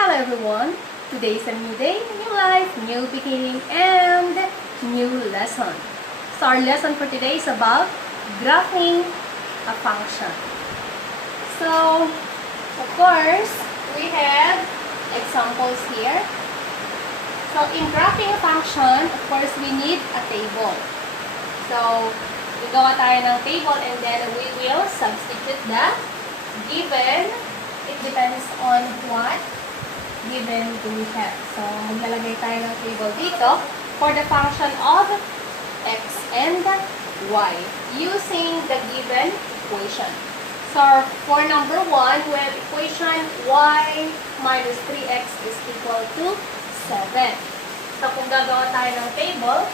Hello everyone! Today is a new day, new life, new beginning, and new lesson. So our lesson for today is about graphing a function. So, of course, we have examples here. So in graphing a function, of course, we need a table. So, gagawa tayo ng table and then we will substitute the given. It depends on what given do we have. So, maglalagay tayo ng table dito for the function of x and y using the given equation. So, for number 1, we have equation y minus 3x is equal to 7. So, kung gagawa tayo ng table,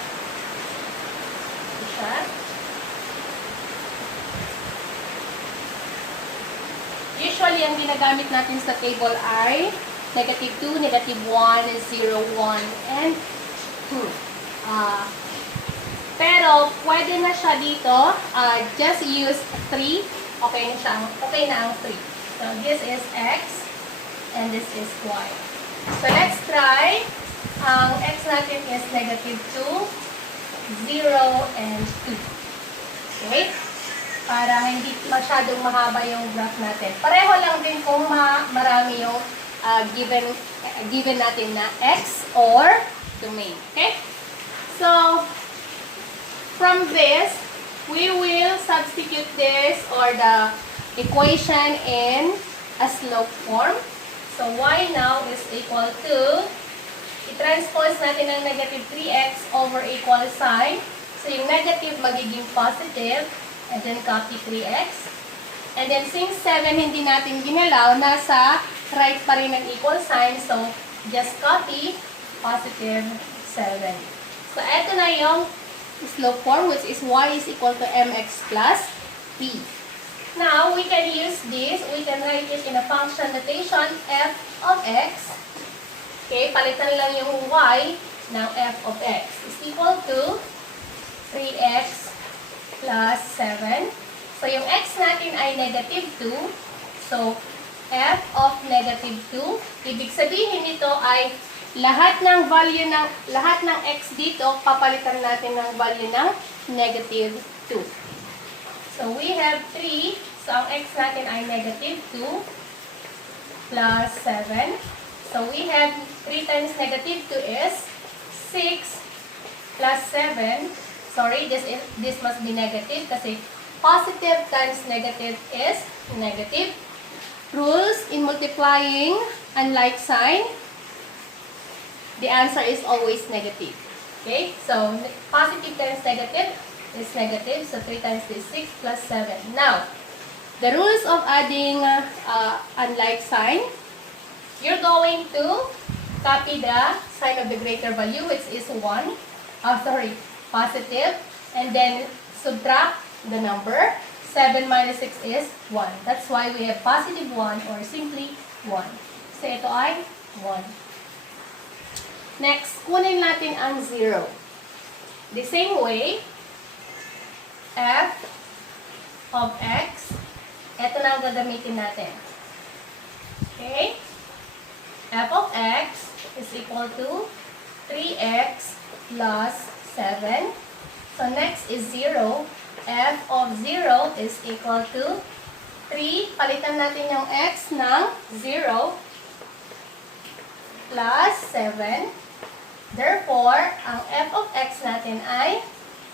siya. Usually, ang ginagamit natin sa table ay negative 2, negative 1, 0, 1, and 2. Pero, pwede na siya dito. Just use 3. Okay na siya. Okay na ang 3. So, this is x, and this is y. So, let's try. Ang x natin is negative 2, 0, and 2. Okay? Para hindi masyadong mahaba yung graph natin. Pareho lang din kung marami yung given natin na x or domain. Okay? So, from this, we will substitute this or the equation in a slope form. So, y now is equal to, i-transpose natin ang negative 3x over equal sign. So, yung negative magiging positive, and then copy 3x. And then, since 7 hindi natin ginalaw, nasa right pa rin ang equal sign. So, just copy positive 7. So, eto na yung slope form, which is y is equal to mx plus p. Now, we can use this. We can write it in a function notation, f of x. Okay, palitan lang yung y ng f of x is equal to 3x plus 7. So, yung x natin ay negative 2. So, f of negative 2. Ibig sabihin nito ay lahat ng x dito, papalitan natin ng value ng negative 2. So, we have 3. So, ang x natin ay negative 2 plus 7. So, we have 3 times negative 2 is 6 plus 7. Sorry, this must be negative kasi positive times negative is negative. Rules in multiplying unlike sign, the answer is always negative. Okay, so positive times negative is negative. So 3 times is 6 plus 7. Now, the rules of adding unlike sign, you're going to copy the sign of the greater value, which is 1. Positive, and then subtract the number. 7 minus 6 is 1. That's why we have positive 1 or simply 1. So, ito ay 1. Next, kunin natin ang 0. The same way, f of x, ito na ang gagamitin natin. Okay? F of x is equal to 3x plus 7. So, next is 0. F of 0 is equal to 3. Palitan natin yung x ng 0 plus 7. Therefore, ang f of x natin ay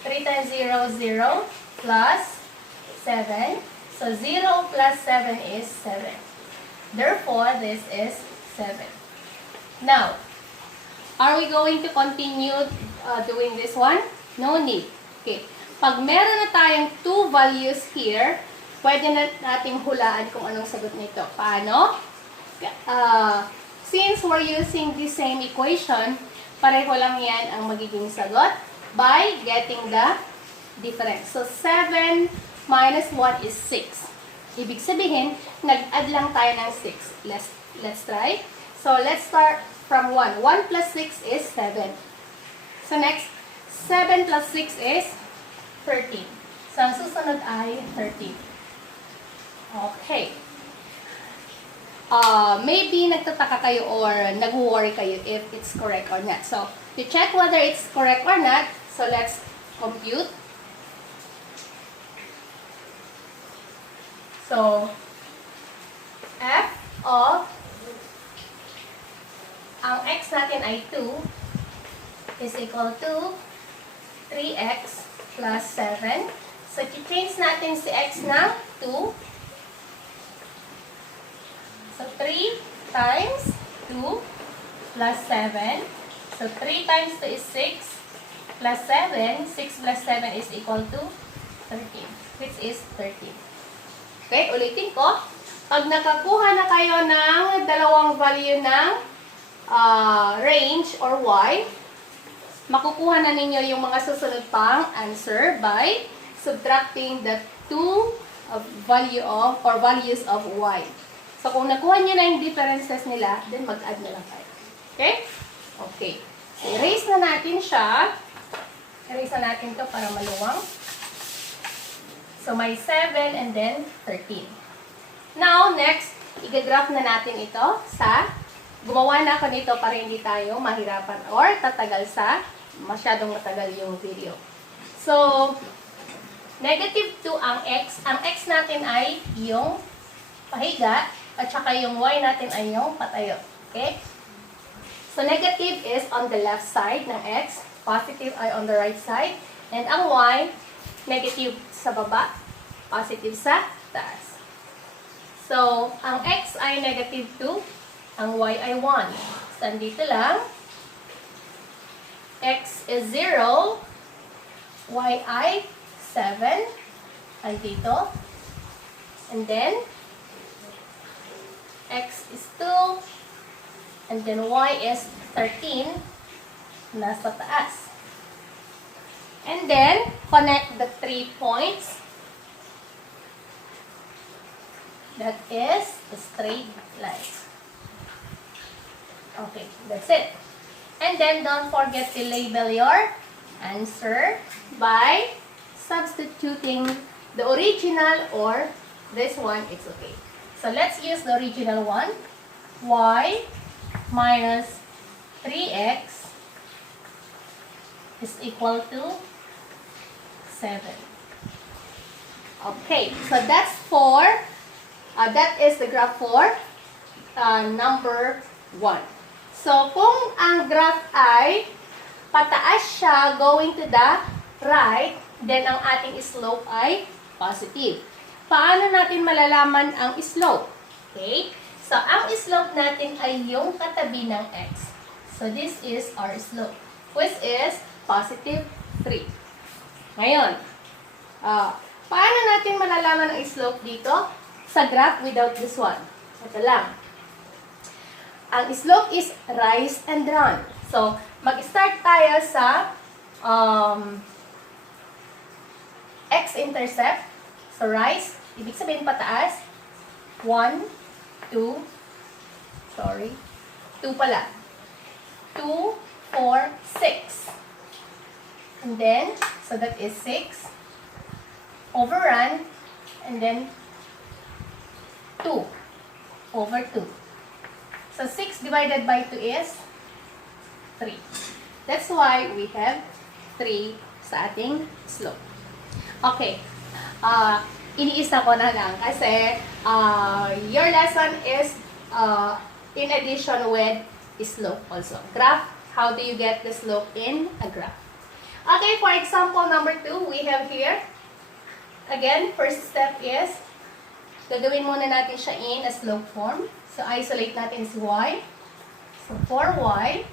3 times 0, 0 plus 7. So, 0 plus 7 is 7. Therefore, this is 7. Now, are we going to continue doing this one? No need. Okay. Pag meron na tayong 2 values here, pwede na nating hulaan kung anong sagot nito. Paano? Since we're using the same equation, pareho lang yan ang magiging sagot by getting the difference. So, 7 minus 1 is 6. Ibig sabihin, nag-add lang tayo ng 6. Let's try. So, let's start from 1. 1 plus 6 is 7. So, next, 7 plus 6 is 13. So, ang susunod ay 13. Okay. Maybe nagtataka kayo or nag-worry kayo if it's correct or not. So, to check whether it's correct or not, so let's compute. So, f of, ang x natin ay 2 is equal to 3x plus 7. So, change natin si x ng 2. So, 3 times 2 plus 7. So, 3 times 2 is 6 plus 7. 6 plus 7 is equal to 13, which is 13. Okay, ulitin ko. Pag nakakuha na kayo ng dalawang value ng range or y, makukuha na ninyo yung mga susunod pang answer by subtracting the two value of or values of y. So, kung nakuha nyo na yung differences nila, then mag-add na lang kayo. Okay? Okay. So, erase na natin siya. Erase na natin to para maluwang. So, may 7 and then 13. Now, next, i-graph na natin ito sa, gumawa na ako nito para hindi tayo mahirapan or tatagal sa, masyadong matagal yung video. So, negative 2 ang x. Ang x natin ay yung pahiga. At saka yung y natin ay yung patayo. Okay? So, negative is on the left side ng x. Positive ay on the right side. And ang y, negative sa baba. Positive sa taas. So, ang x ay negative 2. Ang y ay 1. So, dito lang. X is 0. Y ay 7. Ay dito. And then, x is 2, and then y is 13, nasa taas. And then, connect the 3 points. That is a straight line. Okay, that's it. And then, don't forget to label your answer by substituting the original or this one, it's okay. So, let's use the original one. Y minus 3x is equal to 7. Okay, so that's for, that is the graph for number 1. So, kung ang graph ay pataas siya going to the right, then ang ating slope ay positive. Paano natin malalaman ang slope? Okay? So, ang slope natin ay yung katabi ng x. So, this is our slope, which is positive 3. Ngayon, paano natin malalaman ang slope dito? Sa graph without this one. Ito lang. Ang slope is rise and run. So, mag-start tayo sa x-intercept. So, rise. Ibig sabihin pataas. 1, 2, sorry. 2 pala. 2, 4, 6. And then, so that is 6. Overrun. And then, 2. Over 2. So, 6 divided by 2 is 3. That's why we have 3 sa ating slope. Okay. Iniisa ko na lang kasi your lesson is in addition with slope also. Graph, how do you get the slope in a graph? Okay, for example, number 2, we have here. Again, first step is, gagawin muna natin siya in a slope form. So, isolate natin si y. So, 4y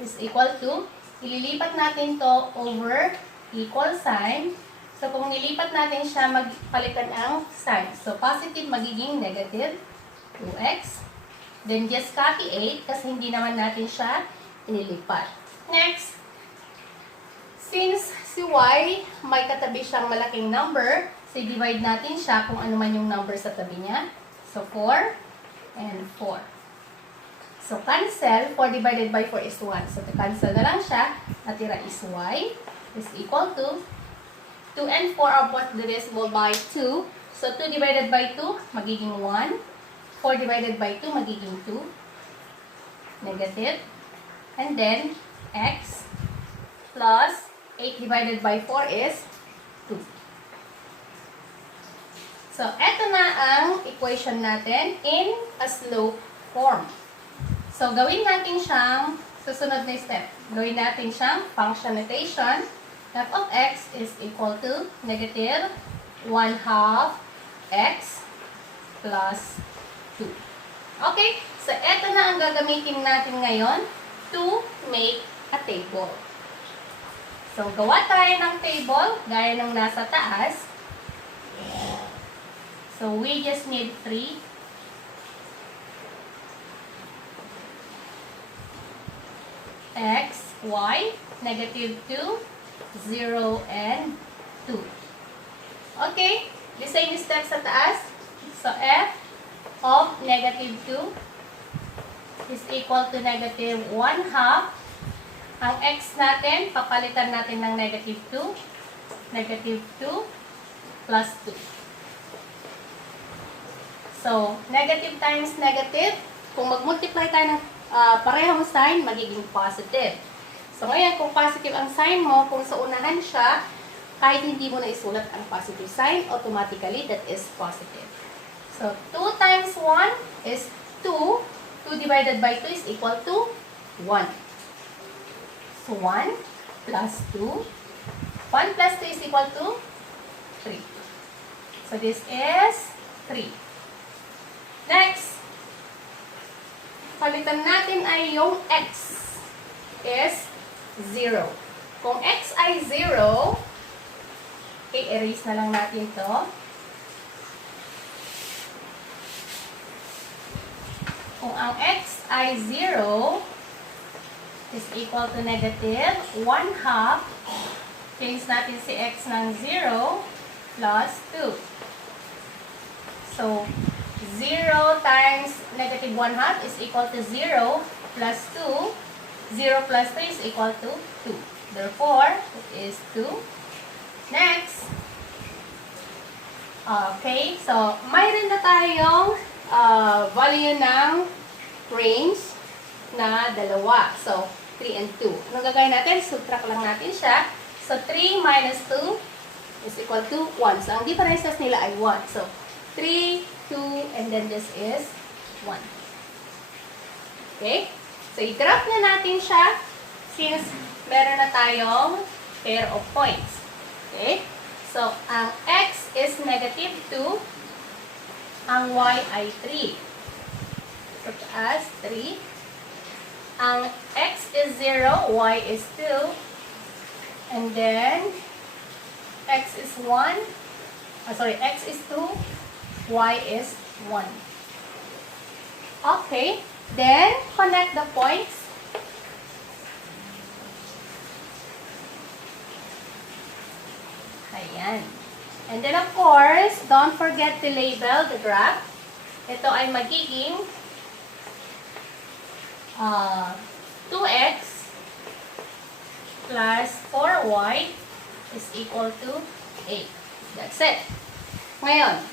is equal to, ililipat natin to over equal sign. So, kung nilipat natin siya, magpalitan ang sign. So, positive magiging negative 2x. Then, just copy 8 kasi hindi naman natin siya inilipat. Next, since si y may katabi siyang malaking number, so, divide natin siya kung ano man yung number sa tabi niya. So, 4 and 4. So, cancel. 4 divided by 4 is 1. So, cancel na lang siya. Natira is y is equal to 2 and 4 are both divisible by 2. So, 2 divided by 2, magiging 1. 4 divided by 2, magiging 2. Negative. And then, x plus 8 divided by 4 is 2. So, eto na ang equation natin in a slope form. So, gawin natin siyang susunod na step. Gawin natin siyang function notation. F of x is equal to negative 1/2 x plus 2. Okay? So, eto na ang gagamitin natin ngayon to make a table. So, gawa tayo ng table gaya ng nasa taas. So, we just need 3. X, y, negative 2, 0, and 2. Okay? The same steps sa taas. So, f of negative 2 is equal to negative 1/2. Ang x natin, papalitan natin ng negative 2. Negative 2 plus 2. So, negative times negative. Kung mag-multiply tayo ng parehong sign, magiging positive. So, ngayon, kung positive ang sign mo, kung sa unahan siya, kahit hindi mo na isulat ang positive sign, automatically, that is positive. So, 2 times 1 is 2. 2 divided by 2 is equal to 1. So, 1 plus 2. 1 plus 2 is equal to 3. So, this is 3. Next, palitan natin ay yung x is 0. Kung x ay 0, okay, erase na lang natin to. Kung ang x ay 0 is equal to negative 1/2, change natin si x ng 0 plus 2. So, 0 times negative 1/2 is equal to 0 plus 2. 0 plus 3 is equal to 2. Therefore, it is 2. Next. Okay, so mayroon na tayong value ng range na dalawa. So, 3 and 2. Anong gagawin natin? Subtract lang natin siya. So, 3 minus 2 is equal to 1. So, ang differences nila ay 1. So, 3, 2, and then this is 1. Okay? So, i-graph na natin siya since meron na tayong pair of points. Okay? So, ang x is negative 2. Ang y ay 3. So, taas, 3. Ang x is 0, y is 2. And then, x is 1. X is 2. Y is 1. Okay. Then, connect the points. Ayan. And then, of course, don't forget to label the graph. Ito ay magiging 2x plus 4y is equal to 8. That's it. Ngayon,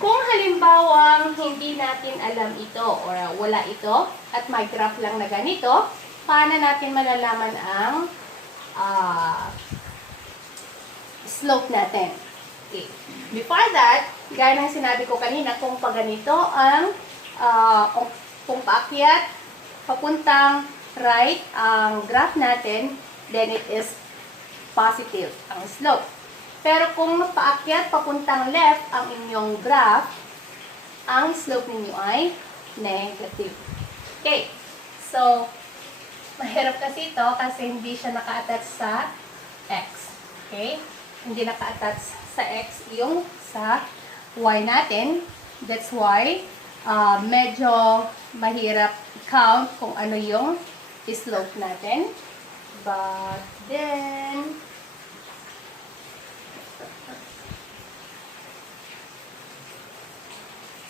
kung halimbawa hindi natin alam ito or wala ito at may graph lang na ganito, paano natin malalaman ang slope natin? Okay. Before that, gaya ng sinabi ko kanina, kung pa ganito ang kung paakyat, papuntang right ang graph natin, then it is positive ang slope. Pero kung paakyat, papuntang left ang inyong graph, ang slope ninyo ay negative. Okay. So, mahirap kasi ito kasi hindi siya naka-attach sa x. Okay? Hindi naka-attach sa x yung sa y natin. That's why, medyo mahirap count kung ano yung slope natin. But then,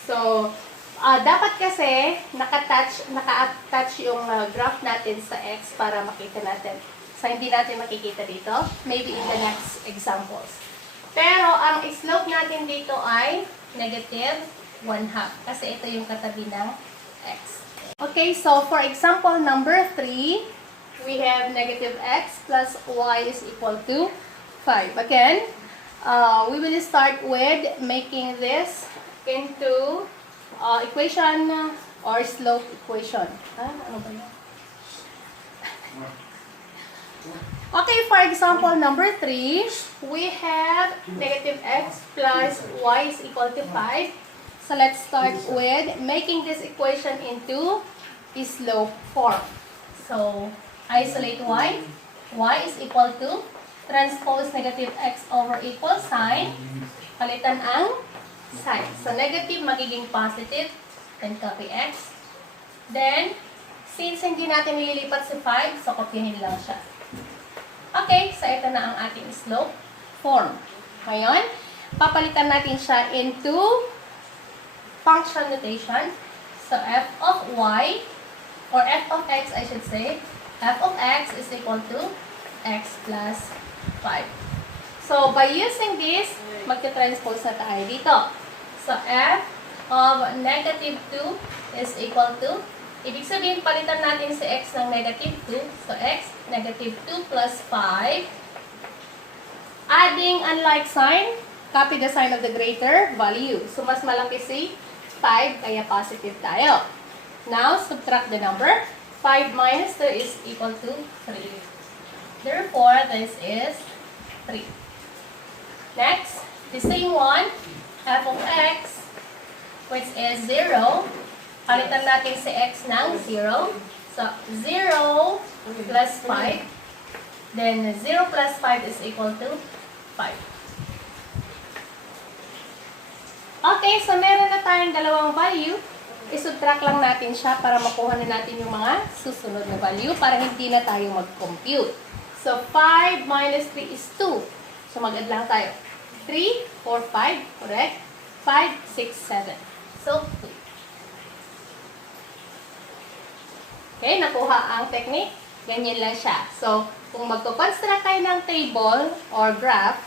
so, dapat kasi naka-attach yung graph natin sa x para makita natin. So, hindi natin makikita dito. Maybe in the next examples. Pero ang slope natin dito ay negative 1/2. Kasi ito yung katabi ng x. Okay, so for example number 3, we have negative x plus y is equal to 5. Again, we will start with making this into equation or slope equation. Ano ba yun? Okay, for example number 3, we have negative x plus y is equal to 5. So let's start with making this equation into slope form. So isolate y. Y is equal to transpose negative x over equal sign. Palitan ang sign. So negative magiging positive. Then copy x. Then, since hindi natin nililipat si 5, so kopyahin lang siya. Okay, so ito na ang ating slope form. Ngayon, papalitan natin siya into function notation. So, f of y, or f of x I should say, f of x is equal to x plus 5. So, by using this, magta-transpose na tayo dito. So, f of negative 2 is equal to, ibig sabihin, palitan natin si x ng negative 2. So, x, negative 2 plus 5. Adding unlike sign, copy the sign of the greater value. So, mas malaki si 5, kaya positive tayo. Now, subtract the number. 5 minus 2 is equal to 3. Therefore, this is 3. Next, the same one, f of x, which is 0. Palitan natin si x ng 0. So, 0 plus 5. Then, 0 plus 5 is equal to 5. Okay, so meron na tayong dalawang value. I-subtract lang natin siya para makuha na natin yung mga susunod na value para hindi na tayo mag-compute. So, 5 minus 3 is 2. So, mag-add lang tayo. 3, 4, 5. Correct? 5, 6, 7. So, 2. Okay, nakuha ang technique. Ganyan lang siya. So, kung magko-construct kayo ng table or graph,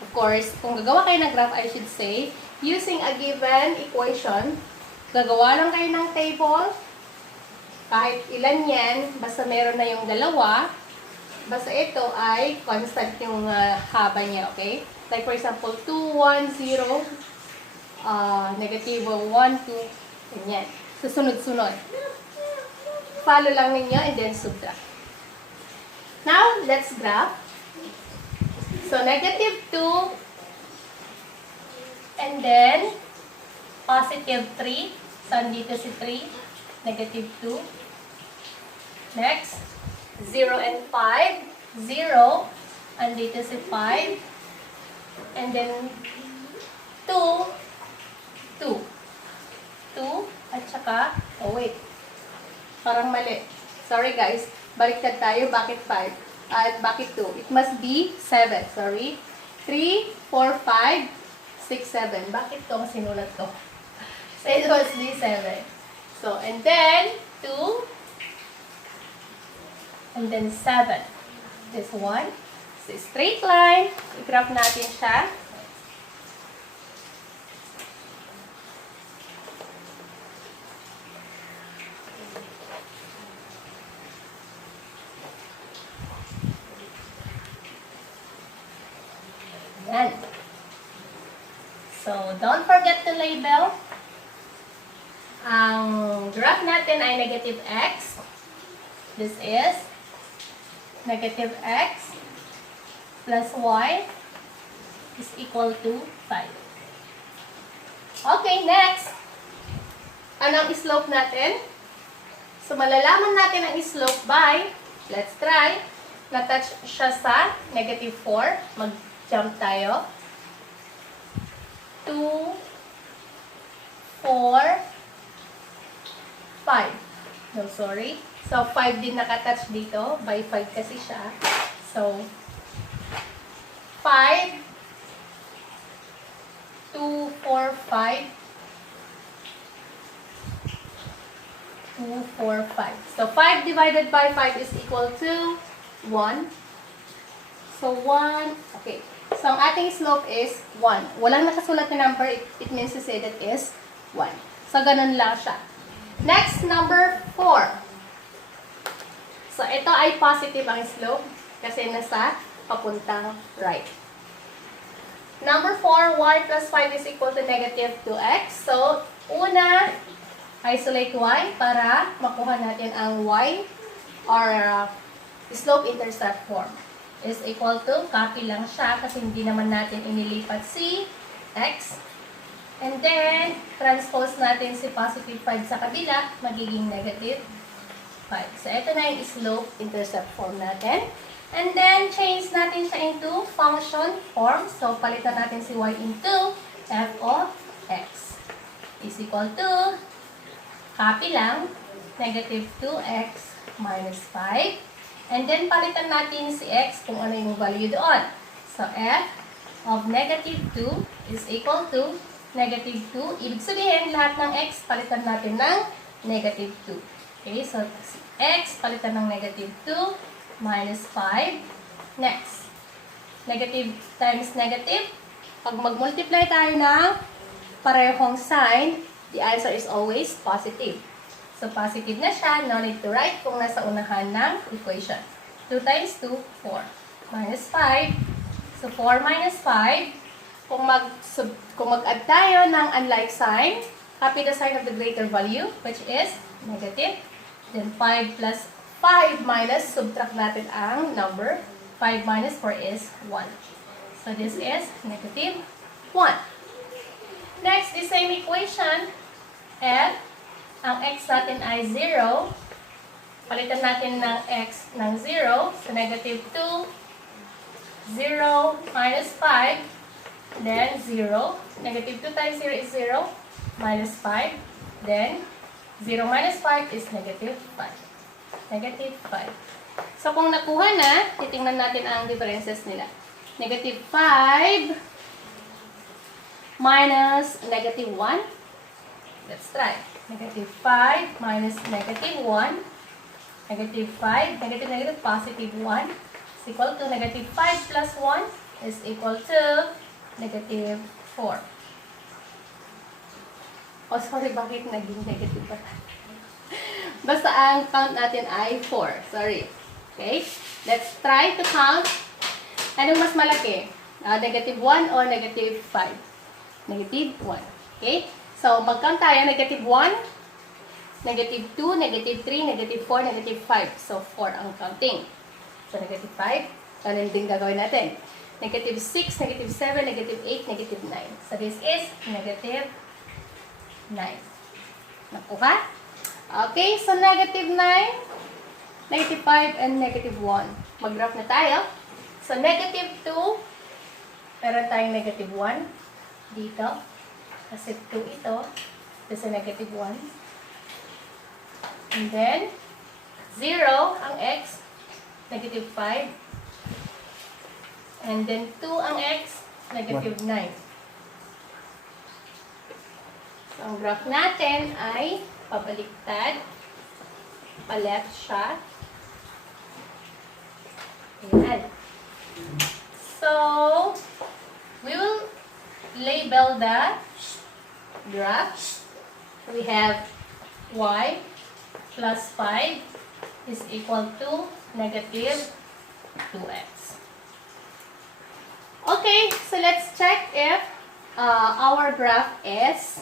of course, kung gagawa kayo ng graph, I should say, using a given equation, gagawa lang kayo ng table, kahit ilan yan, basta meron na yung dalawa, basta ito ay constant yung haba niya, okay? Like for example, 2, 1, 0, negative 1, 2, ganyan. Susunod-sunod. Follow lang ninyo and then subtract. Now, let's graph. So, negative 2 and then positive 3. So, andito si 3. Negative 2. Next, 0 and 5. 0. Andito si 5. And then 2. 2. 2. At saka, oh wait. Parang mali. Sorry guys. Baliktad tayo. Bakit 5? At bakit 2? It must be 7. Sorry. 3, 4, 5, 6, 7. Bakit to sinulat ko? So, it must be 7. So, and then 2. And then 7. This one. So, straight line. I-graph natin siya. Yan. So, don't forget to label. Ang graph natin ay negative x. This is negative x plus y is equal to 5. Okay, next. Anong slope natin? So, malalaman natin ang slope by, let's try, na-touch siya sa negative 4. Mag-jump tayo. 2, 4, 5. No, sorry. So, 5 din nakatouch dito. By 5 kasi siya. So, 5, 2, 4, 5. 2, 4, 5. So, 5 divided by 5 is equal to 1. So, 1. Okay. So, ang ating slope is 1. Walang nakasulat na number, it means to say that is 1. So, ganun lang siya. Next, number 4. So, ito ay positive ang slope kasi nasa papuntang right. Number 4, y plus 5 is equal to negative 2x. So, una, isolate y para makuha natin ang y or slope-intercept form. Is equal to, copy lang siya kasi hindi naman natin inilipat si x. And then, transpose natin si positive 5 sa kabila, magiging negative 5. So, ito na yung slope-intercept form natin. And then, change natin siya into function form. So, palitan natin si y into f of x is equal to, copy lang, negative 2x minus 5. And then, palitan natin si x kung ano yung value doon. So, f of negative 2 is equal to negative 2. Ibig sabihin, lahat ng x, palitan natin ng negative 2. Okay, so, x, palitan ng negative 2 minus 5. Next, negative times negative. Pag mag-multiply tayo ng parehong sign, the answer is always positive. So, positive na siya. No need to write kung nasa unahan ng equation. 2 times 2, 4. Minus 5. So, 4 minus 5. Kung mag-add tayo ng unlike sign, copy the sign of the greater value, which is negative. Then, 5 plus 5 minus, subtract natin ang number. 5 minus 4 is 1. So, this is negative 1. Next, the same equation. F, ang x natin ay 0. Palitan natin ng x ng 0. So, negative 2. 0 minus 5. Then, 0. Negative 2 times 0 is 0. Minus 5. Then, 0 minus 5 is negative 5. Negative 5. So, kung nakuha na, titingnan natin ang differences nila. Negative 5 minus negative 1. Let's try. Negative 5 minus negative 1. Negative 5. Negative, negative, positive 1 is equal to negative 5 plus 1 is equal to negative 4. Oh, sorry, bakit naging negative pa? Basta ang count natin ay 4. Sorry. Okay? Let's try to count. Anong mas malaki? Negative 1 or negative 5? Negative 1. Okay? So, mag-count tayo. Negative 1, negative 2, negative 3, negative 4, negative 5. So, 4 ang counting. So, negative 5. Ganun din gagawin natin. Negative 6, negative 7, negative 8, negative 9. So, this is negative 9. Nakuha? Okay, so negative 9, negative 5, and negative 1. Mag-graph na tayo. So, negative 2, meron tayong negative 1 dito. Kasi 2 ito. Kasi negative 1. And then, 0 ang x, negative 5. And then, 2 ang x, negative 9. So, ang graph natin ay pabaliktad. Pa-left siya. Ayan. So, we will label the graph. We have y plus 5 is equal to negative 2x. Okay, so let's check if our graph is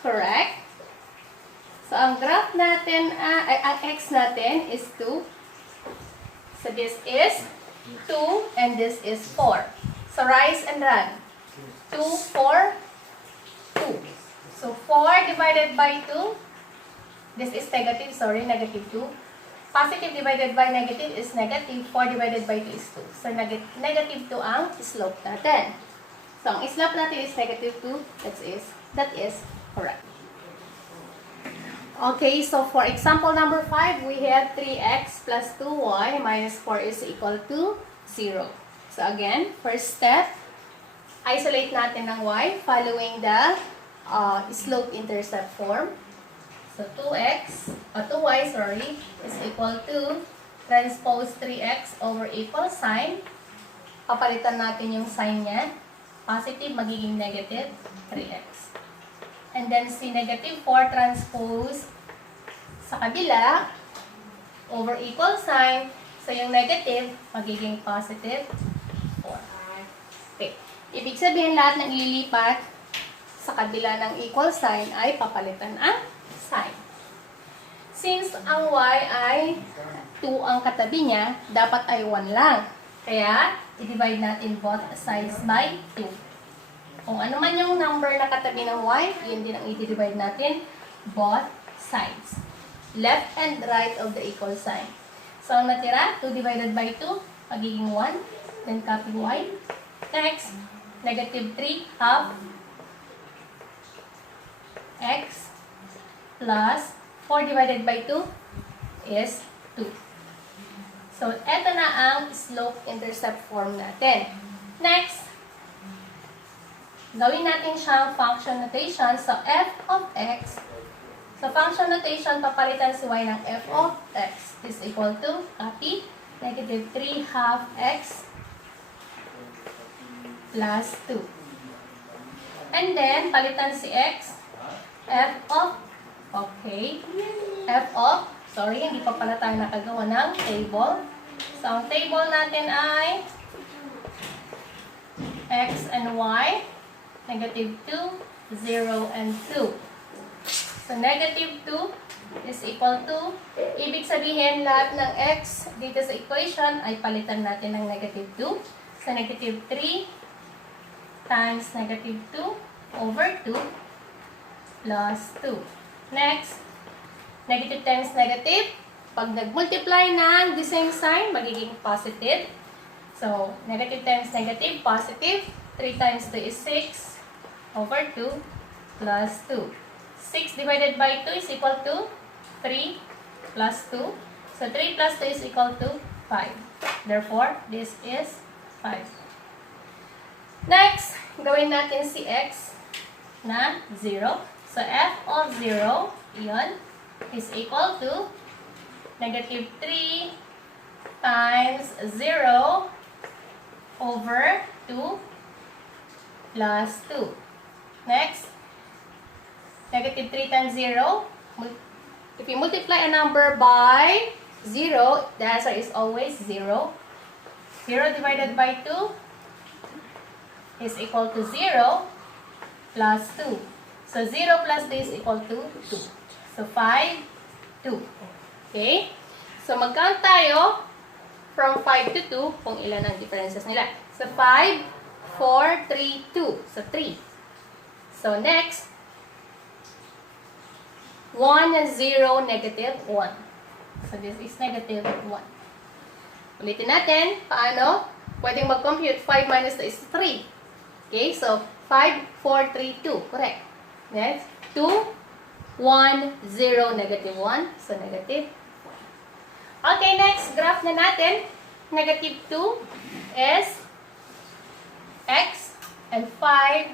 correct. So, ang graph natin, ang x natin is 2. So, this is 2 and this is 4. So, rise and run. 2, 4, 2. So, 4 divided by 2. This is negative, sorry, negative 2. Positive divided by negative is negative. 4 divided by 2 is 2. So, negative 2 ang slope natin. So, ang slope natin is negative 2. That is correct. Okay, so for example number 5, we have 3x plus 2y minus 4 is equal to 0. So, again, first step, isolate natin ng y following the slope-intercept form. So, 2y, is equal to transpose 3x over equal sign. papalitan natin yung sign niya. Positive, magiging negative 3x. And then, si negative 4 transpose sa kabila, over equal sign. So, yung negative, magiging positive 4. Okay. Ibig sabihin, lahat ng ililipat sa kabila ng equal sign ay papalitan ang sign. Since ang y ay 2 ang katabi niya, dapat ay 1 lang. Kaya, i-divide natin both sides by 2. Kung ano man yung number na katabi ng y, yun din ang i-divide natin both sides. Left and right of the equal sign. So, ang natira, 2 divided by 2, magiging 1. Then, copy y. Next, negative 3 half x plus 4 divided by 2 is 2. So, eto na ang slope-intercept form natin. Next, gawin natin siyang function notation. So, f of x. So, function notation, papalitan si y ng f of x is equal to, copy, negative 3 half x plus 2. And then, palitan si x, f of, okay, f of, sorry, hindi pa pala tayo nakagawa ng table. So, ang table natin ay x and y, negative 2, 0, and 2. So, negative 2 is equal to, ibig sabihin, lahat ng x dito sa equation ay palitan natin ng negative 2. So, negative 3 times negative 2 over 2 plus 2. Next, negative times negative. Pag nag-multiply ng the same sign, magiging positive. So, negative times negative, positive. 3 times 2 is 6 over 2 plus 2. 6 divided by 2 is equal to 3 plus 2. So, 3 plus 2 is equal to 5. Therefore, this is 5. Next, gawin natin si x na 0. So, f of 0, yun, is equal to negative 3 times 0 over 2 plus 2. Next, negative 3 times 0. If you multiply a number by 0, the answer is always 0. 0 divided by 2 is equal to 0 plus 2. So, 0 plus 2 is equal to 2. So, 5, 2. Okay? So, mag-count tayo from 5 to 2 kung ilan ang differences nila. So, 5, 4, 3, 2. So, 3. So, next, 1, 0, negative 1. So, this is negative 1. Ulitin natin. Paano? Pwedeng mag-compute. 5 minus 2 is 3. Okay? So, 5, 4, 3, 2. Correct. Next, 2, 1, 0, negative 1. So, negative 1. Okay, next, graph na natin. Negative 2 is x and 5,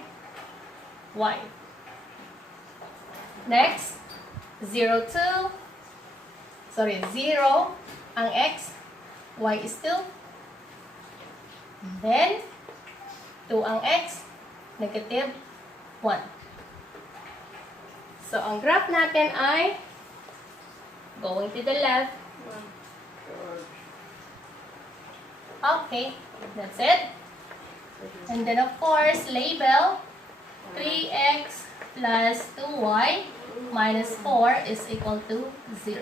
y. Next, 0, 2. Sorry, 0 ang x. Y is 2. Then, 2 ang x. Negative 1. So, ang graph natin ay going to the left. Okay, that's it. And then, of course, label 3x plus 2y minus 4 is equal to 0.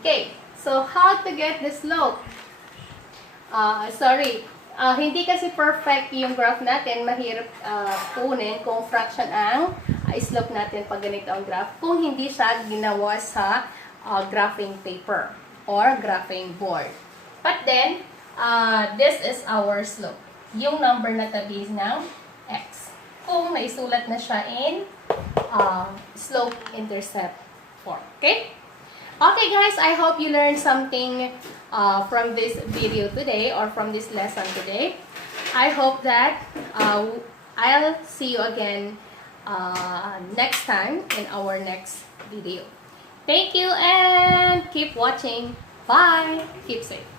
Okay, so how to get the slope? Hindi kasi perfect yung graph natin. Mahirap kunin kung fraction ang slope natin pag ganito ang graph kung hindi siya ginawa sa graphing paper or graphing board. But then, this is our slope. Yung number na tabi ng x. Kung naisulat na siya in slope-intercept form. Okay? Okay guys, I hope you learned something from this video today or from this lesson today. I hope that I'll see you again next time in our next video. Thank you and keep watching. Bye! Keep safe.